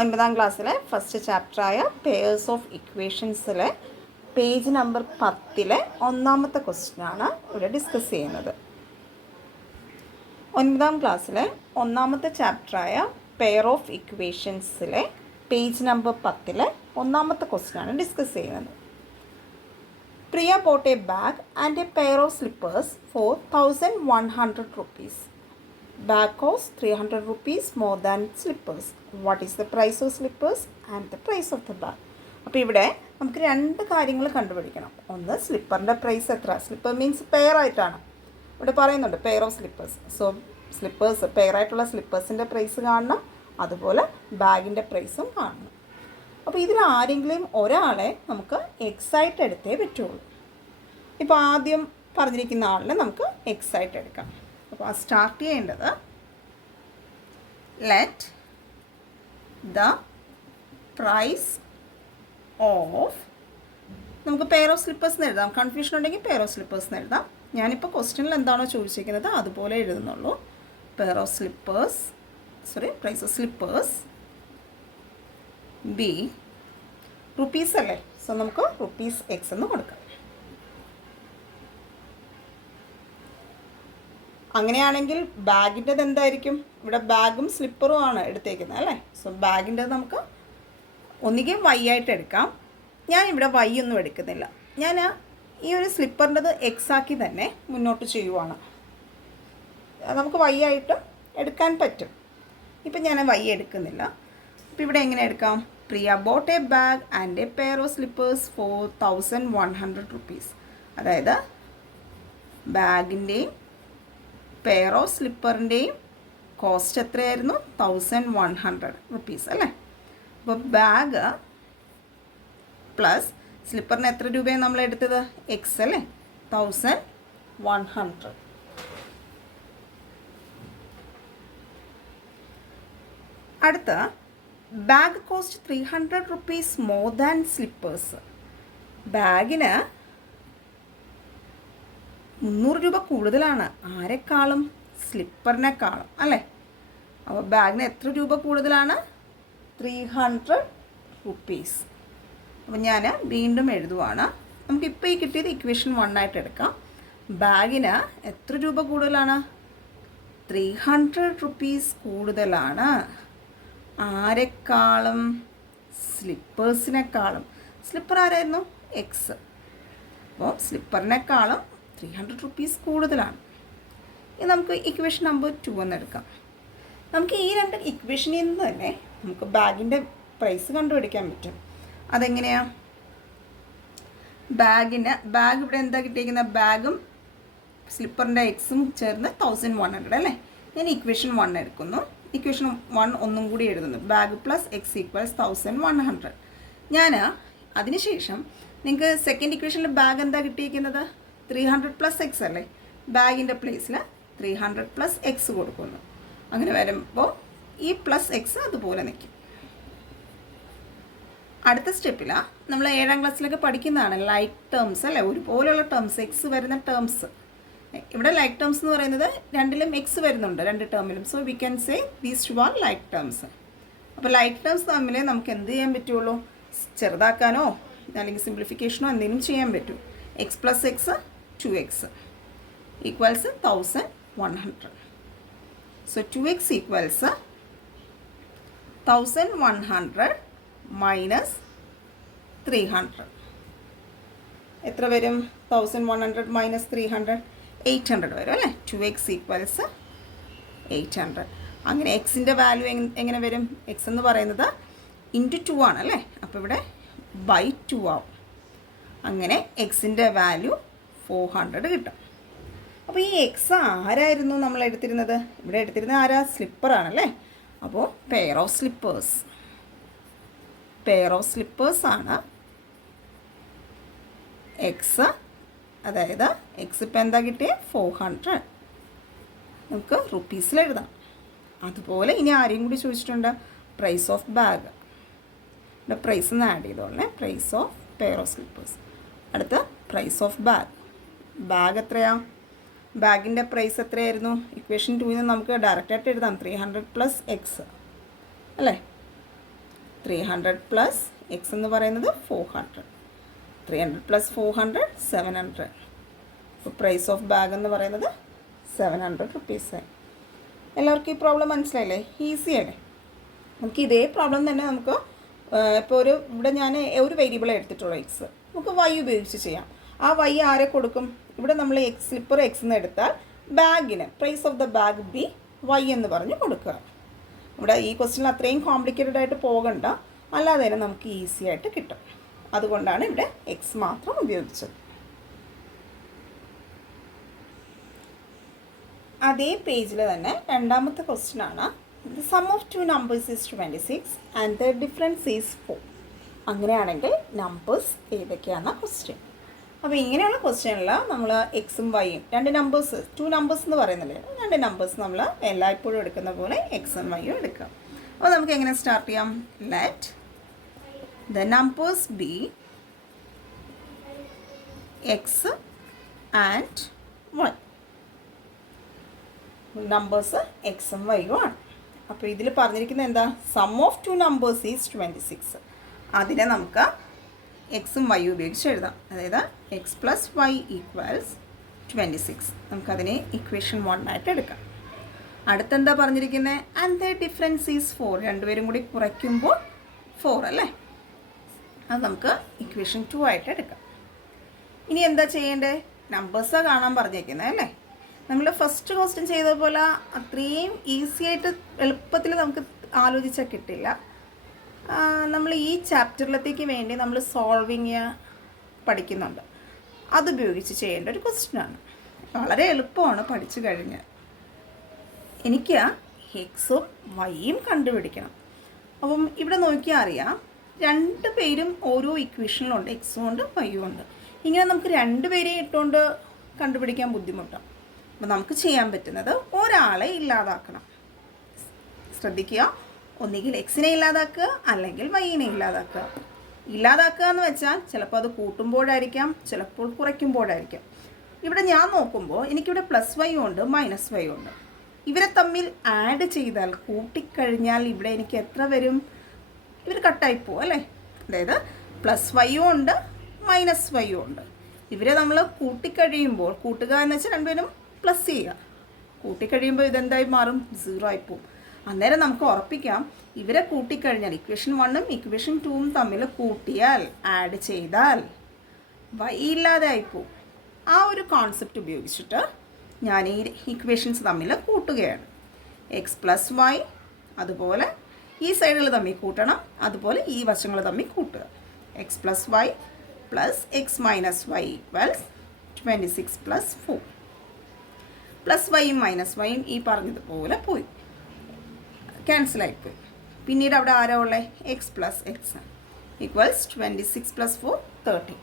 9ാം ക്ലാസ്സിലെ ഫസ്റ്റ് ചാപ്റ്ററായ pairs of ഇക്വേഷൻസിലെ പേജ് നമ്പർ 10 ഒന്നാമത്തെ ക്വസ്റ്റ്യനാണ് ഇവിടെ ഡിസ്കസ് ചെയ്യുന്നത്. 9ാം ക്ലാസ്സിലെ ഒന്നാമത്തെ ചാപ്റ്ററായ പെയർ ഓഫ് ഇക്വേഷൻസിലെ പേജ് നമ്പർ 10 ഒന്നാമത്തെ ക്വസ്റ്റ്യനാണ് ഡിസ്കസ് ചെയ്യുന്നത്. Priya bought a bag and a pair of slippers for 1100 rupees. Bag costs 300 rupees more than slippers. What is the price of slippers and the price of the bag? അപ്പോൾ ഇവിടെ നമുക്ക് രണ്ട് കാര്യങ്ങൾ കണ്ടുപിടിക്കണം. ഒന്ന് സ്ലിപ്പറിൻ്റെ പ്രൈസ് എത്ര. Slipper means pair ആയിട്ടാണ് ഇവിടെ പറയുന്നുണ്ട്, pair of slippers. So slippers pair ആയിട്ടുള്ള സ്ലിപ്പേഴ്സിൻ്റെ പ്രൈസ് കാണണം, അതുപോലെ ബാഗിൻ്റെ പ്രൈസും കാണണം. അപ്പോൾ ഇതിൽ ആരെങ്കിലും ഒരാളെ നമുക്ക് എക്സ് ആയിട്ട് എടുത്തേ പറ്റുള്ളൂ. ഇപ്പോൾ ആദ്യം പറഞ്ഞിരിക്കുന്ന ആളിനെ നമുക്ക് എക്സ് ആയിട്ട് എടുക്കാം. അപ്പോൾ സ്റ്റാർട്ട് ചെയ്യേണ്ടത് ലെറ്റ് ദ പ്രൈസ് ഓഫ്, നമുക്ക് പെയർ ഓഫ് സ്ലിപ്പേഴ്സ് എന്ന് എഴുതാം. കൺഫ്യൂഷൻ ഉണ്ടെങ്കിൽ പെയർ ഓഫ് സ്ലിപ്പേഴ്സ് എന്ന് എഴുതാം. ഞാനിപ്പോൾ ക്വസ്റ്റ്യനിൽ എന്താണോ ചോദിച്ചിരിക്കുന്നത് അതുപോലെ എഴുതുന്നുള്ളൂ. Pair of slippers, price of slippers b rupees അല്ലേ. സോ നമുക്ക് റുപ്പീസ് എക്സ് എന്ന് കൊടുക്കാം. അങ്ങനെയാണെങ്കിൽ ബാഗിൻ്റെത് എന്തായിരിക്കും? ഇവിടെ ബാഗും സ്ലിപ്പറും ആണ് എടുത്തേക്കുന്നത് അല്ലേ. സോ ബാഗിൻ്റെത് നമുക്ക് ഒന്നുകിൽ വൈ ആയിട്ട് എടുക്കാം. ഞാനിവിടെ വൈ ഒന്നും എടുക്കുന്നില്ല. ഞാൻ ഈ ഒരു സ്ലിപ്പറിൻ്റെത് എക്സ് ആക്കി തന്നെ മുന്നോട്ട് ചെയ്യുവാണ്. നമുക്ക് വൈ ആയിട്ടും എടുക്കാൻ പറ്റും. ഇപ്പം ഞാൻ വൈ എടുക്കുന്നില്ല. അപ്പോൾ ഇവിടെ എങ്ങനെ എടുക്കാം? Priya bought a bag and a pair of slippers for 1100 rupees. അതായത് ബാഗിൻ്റെയും പെയർ ഓഫ് സ്ലിപ്പറിൻ്റെയും കോസ്റ്റ് എത്രയായിരുന്നു? 1100 rupees അല്ലേ. അപ്പോൾ ബാഗ് പ്ലസ് സ്ലിപ്പറിന് എത്ര രൂപയാണ് നമ്മൾ എടുത്തത്? എക്സ് അല്ലേ, 1100. അടുത്ത bag cost 300 rupees more than slippers. ബാഗിന് 300 രൂപ കൂടുതലാണ്. ആരെക്കാളും? സ്ലിപ്പറിനെക്കാളും അല്ലേ. അപ്പോൾ ബാഗിന് എത്ര രൂപ കൂടുതലാണ്? 300 rupees. അപ്പോൾ ഞാൻ വീണ്ടും എഴുതുവാണ്. നമുക്കിപ്പോൾ ഈ കിട്ടിയത് ഇക്വേഷൻ 1 ആയിട്ട് എടുക്കാം. ബാഗിന് എത്ര രൂപ കൂടുതലാണ്? 300 rupees കൂടുതലാണ്. ആരെക്കാളും? സ്ലിപ്പേഴ്സിനെക്കാളും. സ്ലിപ്പർ ആരായിരുന്നു? എക്സ്. അപ്പോൾ സ്ലിപ്പറിനേക്കാളും 300 rupees കൂടുതലാണ്. ഇനി നമുക്ക് ഇക്വേഷൻ നമ്പർ 2 എന്നെടുക്കാം. നമുക്ക് ഈ രണ്ട് ഇക്വേഷനിൽ നിന്ന് തന്നെ നമുക്ക് ബാഗിൻ്റെ പ്രൈസ് കണ്ടുപിടിക്കാൻ പറ്റും. അതെങ്ങനെയാണ്? ബാഗ് ഇവിടെ എന്താ കിട്ടിയിരിക്കുന്നത്? ബാഗും സ്ലിപ്പറിൻ്റെ എക്സും ചേർന്ന് 1100 അല്ലേ. ഞാൻ ഇക്വേഷൻ 1 എടുക്കുന്നു. ഇക്വേഷൻ 1 ഒന്നും കൂടി എഴുതുന്നു. Bag plus x equals 1100. ഞാൻ അതിനുശേഷം നിങ്ങൾക്ക് സെക്കൻഡ് ഇക്വേഷനിൽ ബാഗ് എന്താ കിട്ടിയിരിക്കുന്നത്? 300 പ്ലസ് എക്സ് അല്ലേ. ബാഗിൻ്റെ പ്ലേസിൽ 300 പ്ലസ് എക്സ് കൊടുക്കുന്നു. അങ്ങനെ വരുമ്പോൾ ഈ പ്ലസ് എക്സ് അതുപോലെ നിൽക്കും. അടുത്ത സ്റ്റെപ്പിൽ നമ്മൾ 7ാം ക്ലാസ്സിലൊക്കെ പഠിക്കുന്നതാണ് ലൈക്ക് ടേംസ് അല്ലേ. ഒരുപോലെയുള്ള ടേംസ്, എക്സ് വരുന്ന ടേംസ്. ഇവിടെ ലൈക്ക് ടേംസ് എന്ന് പറയുന്നത് രണ്ടിലും എക്സ് വരുന്നുണ്ട്, രണ്ട് ടേമിലും. So we can say these two are like terms. അപ്പോൾ ലൈക്ക് ടേംസ് തമ്മിൽ നമുക്ക് എന്ത് ചെയ്യാൻ പറ്റുള്ളൂ? ചെറുതാക്കാനോ അല്ലെങ്കിൽ സിംപ്ലിഫിക്കേഷനോ എന്തെങ്കിലും ചെയ്യാൻ പറ്റും. X plus X 2x equals 1100. So 2x equals 1100 minus 300. എത്ര വരും? 1100 മൈനസ് 300 800 വരും അല്ലേ. 2x equals 800. അങ്ങനെ എക്സിൻ്റെ വാല്യൂ എങ്ങനെ വരും? എക്സ് എന്ന് പറയുന്നത് ഇൻറ്റു 2 ആണ് അല്ലേ. അപ്പോൾ ഇവിടെ ബൈ 2 ആവും. അങ്ങനെ എക്സിൻ്റെ വാല്യൂ 400 കിട്ടും. അപ്പോൾ ഈ എക്സ് ആരായിരുന്നു നമ്മൾ എടുത്തിരുന്നത്? ഇവിടെ എടുത്തിരുന്നത് ആരാ? സ്ലിപ്പറാണല്ലേ. അപ്പോൾ പെയർ ഓഫ് സ്ലിപ്പേഴ്സ് ആണ് എക്സ്. അതായത് എക്സ് ഇപ്പം എന്താ കിട്ടിയത്? 400. നമുക്ക് റുപ്പീസിൽ എഴുതാം. അതുപോലെ ഇനി ആരെയും കൂടി ചോദിച്ചിട്ടുണ്ട്, പ്രൈസ് ഓഫ് ബാഗ്. ഇവിടെ പ്രൈസ് ഒന്ന് ആഡ് ചെയ്തോളേ. Price of pair of slippers. അടുത്ത പ്രൈസ് ഓഫ് ബാഗ് എത്രയാണ്? ബാഗിൻ്റെ പ്രൈസ് എത്രയായിരുന്നു? ഇക്വേഷൻ 2 നമുക്ക് ഡയറക്റ്റായിട്ട് എഴുതാം. 300 പ്ലസ് എക്സ് അല്ലേ. 300 പ്ലസ് എക്സ് എന്ന് പറയുന്നത് 400. 300 പ്ലസ് 400 700. അപ്പോൾ പ്രൈസ് ഓഫ് ബാഗ് എന്ന് പറയുന്നത് 700 റുപ്പീസ്. എല്ലാവർക്കും ഈ പ്രോബ്ലം മനസ്സിലായില്ലേ? ഈസി അല്ലേ? നമുക്ക് ഇതേ പ്രോബ്ലം തന്നെ നമുക്ക് ഇപ്പോൾ ഇവിടെ ഞാൻ ഒരു വേരിയബിൾ എടുത്തിട്ടുള്ളൂ എക്സ്, നമുക്ക് വൈ ഉപയോഗിച്ച് ചെയ്യാം. ആ വൈ ആരെ കൊടുക്കും? ഇവിടെ നമ്മൾ സ്ലിപ്പർ എക്സ് എന്ന് എടുത്താൽ ബാഗിന് price of the bag b y എന്ന് പറഞ്ഞ് കൊടുക്കുക. ഇവിടെ ഈ ക്വസ്റ്റ്യനിൽ അത്രയും കോംപ്ലിക്കേറ്റഡ് ആയിട്ട് പോകണ്ട, അല്ലാതെ തന്നെ നമുക്ക് ഈസി ആയിട്ട് കിട്ടും. അതുകൊണ്ടാണ് ഇവിടെ എക്സ് മാത്രം ഉപയോഗിച്ചത്. അതേ പേജിൽ തന്നെ രണ്ടാമത്തെ ക്വസ്റ്റ്യൻ ആണ്. The sum of two numbers is 26 and their difference is 4. അങ്ങനെയാണെങ്കിൽ നമ്പേഴ്സ് ഏതൊക്കെയാണ് ക്വസ്റ്റ്യൻ. അപ്പോൾ ഇങ്ങനെയുള്ള ക്വസ്റ്റ്യനിൽ നമ്മൾ എക്സും വൈയും രണ്ട് നമ്പേഴ്സ്, 2 നമ്പേഴ്സ് എന്ന് പറയുന്നില്ലേ, രണ്ട് നമ്പേഴ്സ് നമ്മൾ എല്ലായ്പ്പോഴും എടുക്കുന്ന പോലെ എക്സും വൈയും എടുക്കാം. അപ്പോൾ നമുക്ക് എങ്ങനെ സ്റ്റാർട്ട് ചെയ്യാം? Let the numbers be x and y. Numbers എക്സും വൈയും ആണ്. അപ്പോൾ ഇതിൽ പറഞ്ഞിരിക്കുന്നത് എന്താ? Sum of 2 numbers is 26. അതിനെ നമുക്ക് എക്സും വൈ ഉപയോഗിച്ച് എഴുതാം. അതായത് എക്സ് പ്ലസ് വൈ ഈക്വൽസ് 26. നമുക്കതിനെ ഇക്വേഷൻ 1 ആയിട്ട് എടുക്കാം. അടുത്തെന്താ പറഞ്ഞിരിക്കുന്നത്? And the difference is 4. രണ്ടുപേരും കൂടി കുറയ്ക്കുമ്പോൾ 4 അല്ലേ? അത് നമുക്ക് ഇക്വേഷൻ 2 ആയിട്ട് എടുക്കാം. ഇനി എന്താ ചെയ്യേണ്ടത്? നമ്പേഴ്സാണ് കാണാൻ പറഞ്ഞേക്കുന്നത് അല്ലേ? നമ്മൾ ഫസ്റ്റ് ക്വസ്റ്റ്യൻ ചെയ്തതുപോലെ അത്രയും ഈസി ആയിട്ട് എളുപ്പത്തിൽ നമുക്ക് ആലോചിച്ചാൽ കിട്ടില്ല. നമ്മൾ ഈ ചാപ്റ്ററിലത്തേക്ക് വേണ്ടി നമ്മൾ സോൾവിങ് പഠിക്കുന്നുണ്ട്. അതുപയോഗിച്ച് ചെയ്യേണ്ട ഒരു ക്വസ്റ്റ്യനാണ്. വളരെ എളുപ്പമാണ് പഠിച്ചു കഴിഞ്ഞ്. എനിക്ക് എക്സും വൈയും കണ്ടുപിടിക്കണം. അപ്പം ഇവിടെ നോക്കിയാൽ അറിയാം, രണ്ട് പേരും ഓരോ ഇക്വേഷനിലുണ്ട്, എക്സും ഉണ്ട് വൈയും ഉണ്ട്. ഇങ്ങനെ നമുക്ക് രണ്ടുപേരെയും ഇട്ടുകൊണ്ട് കണ്ടുപിടിക്കാൻ ബുദ്ധിമുട്ടാണ്. അപ്പോൾ നമുക്ക് ചെയ്യാൻ പറ്റുന്നത് ഒരാളെ ഇല്ലാതാക്കണം. ശ്രദ്ധിക്കുക, ഒന്നുകിൽ എക്സിനെ ഇല്ലാതാക്കുക അല്ലെങ്കിൽ വൈനെ ഇല്ലാതാക്കുക. ഇല്ലാതാക്കുക എന്ന് വെച്ചാൽ ചിലപ്പോൾ അത് കൂട്ടുമ്പോഴായിരിക്കാം, ചിലപ്പോൾ കുറയ്ക്കുമ്പോഴായിരിക്കാം. ഇവിടെ ഞാൻ നോക്കുമ്പോൾ എനിക്കിവിടെ പ്ലസ് വൈ ഉണ്ട്, മൈനസ് വൈ ഉണ്ട്. ഇവരെ തമ്മിൽ ആഡ് ചെയ്താൽ, കൂട്ടിക്കഴിഞ്ഞാൽ ഇവിടെ എനിക്ക് എത്ര വരും? ഇവർ കട്ടായിപ്പോവും അല്ലേ? അതായത് പ്ലസ് വൈയും ഉണ്ട്, മൈനസ് വൈയും ഉണ്ട്. ഇവരെ നമ്മൾ കൂട്ടിക്കഴിയുമ്പോൾ, കൂട്ടുക എന്ന് വെച്ചാൽ രണ്ടുപേരും പ്ലസ് ചെയ്യുക, കൂട്ടിക്കഴിയുമ്പോൾ ഇതെന്തായി മാറും? 0 ആയിപ്പോവും. അന്നേരം നമുക്ക് ഉറപ്പിക്കാം, ഇവരെ കൂട്ടിക്കഴിഞ്ഞാൽ ഇക്വേഷൻ 1ഉം ഇക്വേഷൻ 2ഉം തമ്മിൽ കൂട്ടിയാൽ, ആഡ് ചെയ്താൽ വൈ ഇല്ലാതെ ആയിപ്പോവും. ആ ഒരു കോൺസെപ്റ്റ് ഉപയോഗിച്ചിട്ട് ഞാൻ ഈ ഇക്വേഷൻസ് തമ്മിൽ കൂട്ടുകയാണ്. എക്സ് പ്ലസ് വൈ, അതുപോലെ ഈ സൈഡുകൾ തമ്മിൽ കൂട്ടണം, അതുപോലെ ഈ വശങ്ങൾ തമ്മിൽ കൂട്ടുക. X plus y plus x minus y equals 26 plus 4. Plus വൈയും മൈനസ് വൈയും ഈ പറഞ്ഞതുപോലെ പോയി, ക്യാൻസലായിപ്പോയി. പിന്നീട് അവിടെ ആരാ ഉള്ളത്? X plus x equals 26 plus 4 30.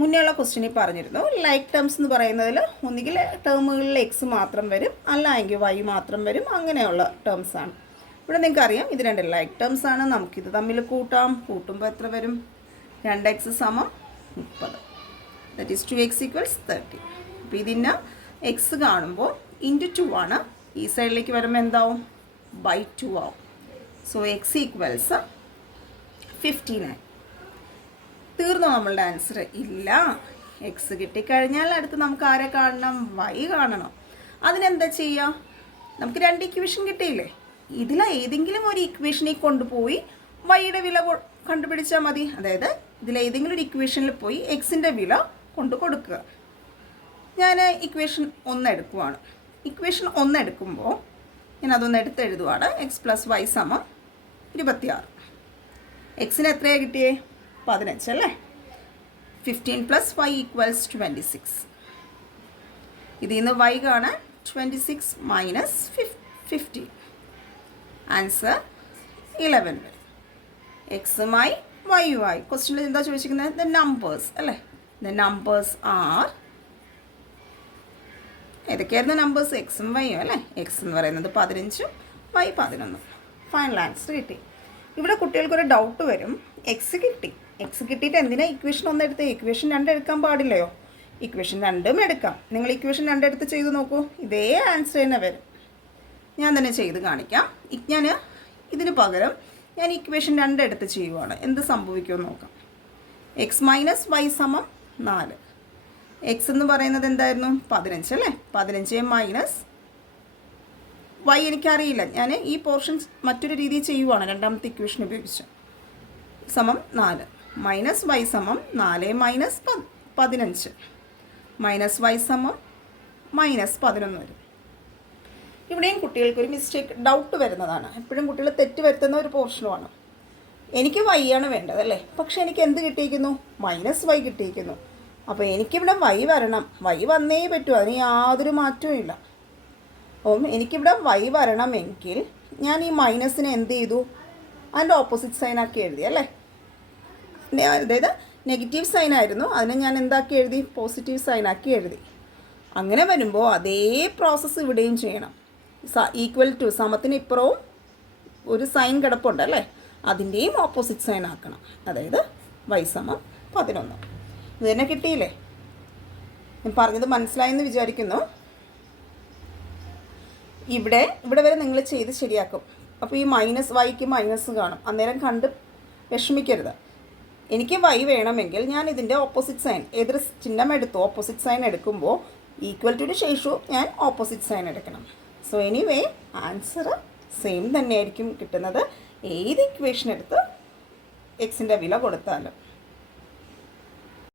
മുന്നേയുള്ള ക്വസ്റ്റ്യനിൽ പറഞ്ഞിരുന്നു, ലൈക്ക് ടേംസ് എന്ന് പറയുന്നതിൽ ഒന്നുകിൽ ടേമുകളിൽ എക്സ് മാത്രം വരും, അല്ലെങ്കിൽ വൈ മാത്രം വരും, അങ്ങനെയുള്ള ടേംസാണ്. ഇവിടെ നിങ്ങൾക്കറിയാം ഇത് രണ്ട് ലൈക്ക് ടേംസ് ആണ്. നമുക്കിത് തമ്മിൽ കൂട്ടാം. കൂട്ടുമ്പോൾ എത്ര വരും? 2x സമം 30. That is 2x equals 30. അപ്പോൾ ഇതിന് എക്സ് കാണുമ്പോൾ ഇൻറ്റു 2 ആണ്. ഈ സൈഡിലേക്ക് വരുമ്പോൾ എന്താവും? ബൈ 2 ആവും. So X equals 59. തീർന്നോ നമ്മളുടെ ആൻസർ? ഇല്ല. എക്സ് കിട്ടിക്കഴിഞ്ഞാൽ അടുത്ത് നമുക്ക് ആരെ കാണണം? വൈ കാണണം. അതിനെന്താ ചെയ്യുക? നമുക്ക് രണ്ട് ഇക്വേഷൻ കിട്ടിയില്ലേ? ഇതിൽ ഏതെങ്കിലും ഒരു ഇക്വേഷനിൽ കൊണ്ടുപോയി വൈയുടെ വില കണ്ടുപിടിച്ചാൽ മതി. അതായത് ഇതിലേതെങ്കിലും ഒരു ഇക്വേഷനിൽ പോയി എക്സിൻ്റെ വില കൊണ്ട് കൊടുക്കുക. ഞാൻ ഇക്വേഷൻ 1 എടുക്കുവാണ്. ഇക്വേഷൻ 1 എടുക്കുമ്പോൾ ഞാൻ അതൊന്ന് എടുത്തെഴുതുവാണ്. എക്സ് പ്ലസ് വൈ സമം 26. എക്സിന് എത്രയാണ് കിട്ടിയേ? 15 അല്ലേ? 15 പ്ലസ് വൈ ഈക്വൽസ് 26. ഇതിൽ നിന്ന് വൈ കാണാൻ 26 മൈനസ് 15. ആൻസർ 11 വരും. എക്സുമായി വൈയുമായി ക്വസ്റ്റ്യനിൽ എന്താ ചോദിച്ചിരിക്കുന്നത്? ദ നമ്പേഴ്സ് അല്ലേ? ദ നമ്പേഴ്സ് ആർ, ഏതൊക്കെയായിരുന്നു നമ്പേഴ്സ്? എക്സും വൈയും അല്ലേ? എക്സ് എന്ന് പറയുന്നത് 15ഉം വൈ 11. ഫൈനൽ ആൻസർ കിട്ടി. ഇവിടെ കുട്ടികൾക്കൊരു ഡൗട്ട് വരും, എക്സ് കിട്ടി, എക്സ് കിട്ടിയിട്ട് എന്തിനാ ഇക്വേഷൻ 1 എടുത്ത്? ഇക്വേഷൻ 2 എടുക്കാൻ പാടില്ലയോ? ഇക്വേഷൻ 2ഉം എടുക്കാം. നിങ്ങൾ ഇക്വേഷൻ 2 എടുത്ത് ചെയ്ത് നോക്കൂ, ഇതേ ആൻസർ തന്നെ വരും. ഞാൻ തന്നെ ചെയ്ത് കാണിക്കാം. ഞാൻ ഇതിന് പകരം ഞാൻ ഇക്വേഷൻ 2 എടുത്ത് ചെയ്യുവാണ്. എന്ത് സംഭവിക്കുമെന്ന് നോക്കാം. എക്സ് മൈനസ് വൈ സമം 4. എക്സ് എന്ന് പറയുന്നത് എന്തായിരുന്നു? 15 അല്ലേ? 15 മൈനസ് വൈ എനിക്കറിയില്ല. ഞാൻ ഈ പോർഷൻ മറ്റൊരു രീതിയിൽ ചെയ്യുവാണ്, രണ്ടാമത്തെ ഇക്വേഷൻ ഉപയോഗിച്ച്. സമം 4 മൈനസ് വൈ സമം 4 മൈനസ് 15 മൈനസ് വൈ സമം മൈനസ് 11 വരും. ഇവിടെയും കുട്ടികൾക്കൊരു മിസ്റ്റേക്ക്, ഡൗട്ട് വരുന്നതാണ്. എപ്പോഴും കുട്ടികൾ തെറ്റ് വരുത്തുന്ന ഒരു പോർഷനുമാണ്. എനിക്ക് വൈ ആണ് വേണ്ടത് അല്ലേ? പക്ഷെ എനിക്ക് എന്ത് കിട്ടിയിരിക്കുന്നു? മൈനസ് വൈ കിട്ടിയിരിക്കുന്നു. അപ്പോൾ എനിക്കിവിടെ വൈ വരണം. വൈ വന്നേ പറ്റൂ, അതിന് യാതൊരു മാറ്റവും ഇല്ല. അപ്പം എനിക്കിവിടെ വൈ വരണമെങ്കിൽ ഞാൻ ഈ മൈനസിനെ എന്ത് ചെയ്തു? അതിൻ്റെ ഓപ്പോസിറ്റ് സൈനാക്കി എഴുതി അല്ലേ? അതായത് നെഗറ്റീവ് സൈനായിരുന്നു, അതിനെ ഞാൻ എന്താക്കി എഴുതി? പോസിറ്റീവ് സൈനാക്കി എഴുതി. അങ്ങനെ വരുമ്പോൾ അതേ പ്രോസസ്സ് ഇവിടെയും ചെയ്യണം. ഈക്വൽ ടു സമത്തിന് ഇപ്പുറവും ഒരു സൈൻ കിടപ്പുണ്ട് അല്ലേ? അതിൻ്റെയും ഓപ്പോസിറ്റ് സൈൻ ആക്കണം. അതായത് വൈ സമം 11. ഇത് തന്നെ കിട്ടിയില്ലേ? ഞാൻ പറഞ്ഞത് മനസ്സിലായെന്ന് വിചാരിക്കുന്നു. ഇവിടെ വരെ നിങ്ങൾ ചെയ്ത് ശരിയാക്കും. അപ്പോൾ ഈ മൈനസ് വൈക്ക് മൈനസ് കാണും, അന്നേരം കണ്ട് വിഷമിക്കരുത്. എനിക്ക് വൈ വേണമെങ്കിൽ ഞാൻ ഇതിൻ്റെ ഓപ്പോസിറ്റ് സൈൻ, ഏതൊരു ചിഹ്നം എടുത്തു ഓപ്പോസിറ്റ് സൈൻ എടുക്കുമ്പോൾ ഈക്വൽ ടുന് ശേഷവും ഞാൻ ഓപ്പോസിറ്റ് സൈൻ എടുക്കണം. സോ എനിവേ ആൻസർ സെയിം തന്നെയായിരിക്കും കിട്ടുന്നത്, ഏത് ഇക്വേഷൻ എടുത്ത് എക്സിൻ്റെ വില കൊടുത്താലും.